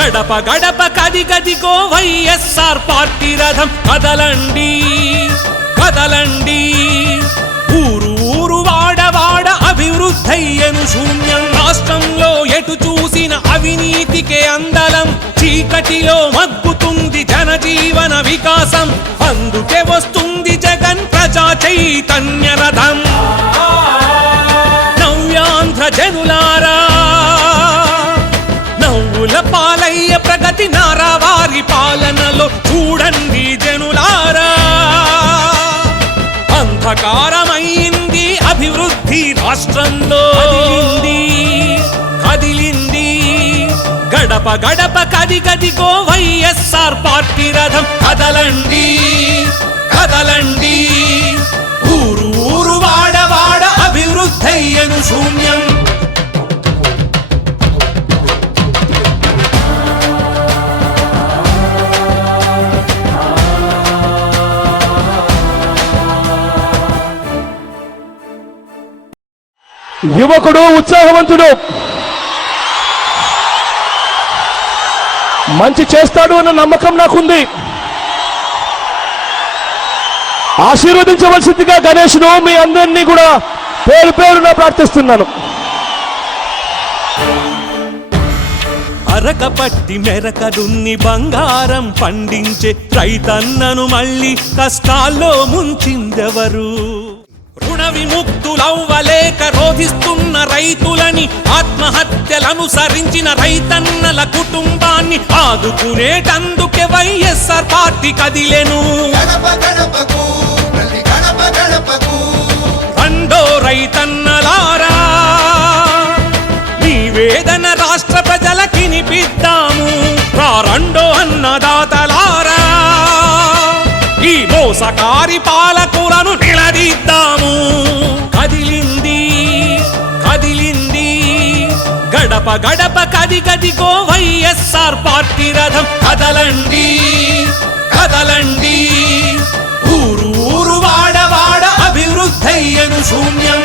గడప గడప కది గదిగో వైఎస్ఆర్ పార్టీ రథం కదలండి కదలండి ఊరు ఊరు వాడ వాడ అభివృద్ధయ్యను శూన్యం రాష్ట్రంలో ఎటు చూసిన అవినీతికే అందలం చీకటిలో మగ్గుతుంది జనజీవన వికాసం అందుకే వస్తుంది జగన్ ప్రజా చైతన్య రథం నవ్యాంధ్ర జనులారా నవ్వుల పాలయ్య ప్రగతి నారావారి పాలనలో చూడండి జనులారా అంధకారమైంది అభివృద్ధి రాష్ట్రంలో కదిలింది గడప గడప కది గదిగో వైఎస్ఆర్ పార్టీ రథం కదలండి కదలండి ఊరు ఊరు వాడ వాడ అభివృద్ధయ్యను శూన్యం యువకుడు ఉత్సాహవంతుడు మంచి చేస్తాడు అన్న నమ్మకం నాకుంది. ఆశీర్వదించవలసిందిగా గణేష్ను మీ అందరినీ కూడా పేరు పేరున ప్రార్థిస్తున్నాను. అరకపట్టి మెరకదున్ని బంగారం పండించే రైతన్నను మళ్ళీ కష్టాల్లో ముంచిందెవరు రుణ విముక్తులవ్వలేక రోధిస్తున్న రైతులని ఆత్మహత్యలను సరించిన రైతన్నల కుటుంబాన్ని ఆదుకునేటందుకే వైఎస్ఆర్ పార్టీ కదిలెను రండో రైతన్నలారా నివేదన రాష్ట్ర ప్రజలకి వినిపిద్దాము రండో అన్నదాతలారా ఈ మోసకారి పాలకులను నిలదీద్దాము కదిలింది కదిలింది గడప గడప కది గదిగో వైఎస్ఆర్ పార్టీ రథం కదలండి కదలండి ఊరు ఊరు వాడ వాడ అభివృద్ధయ్యను శూన్యం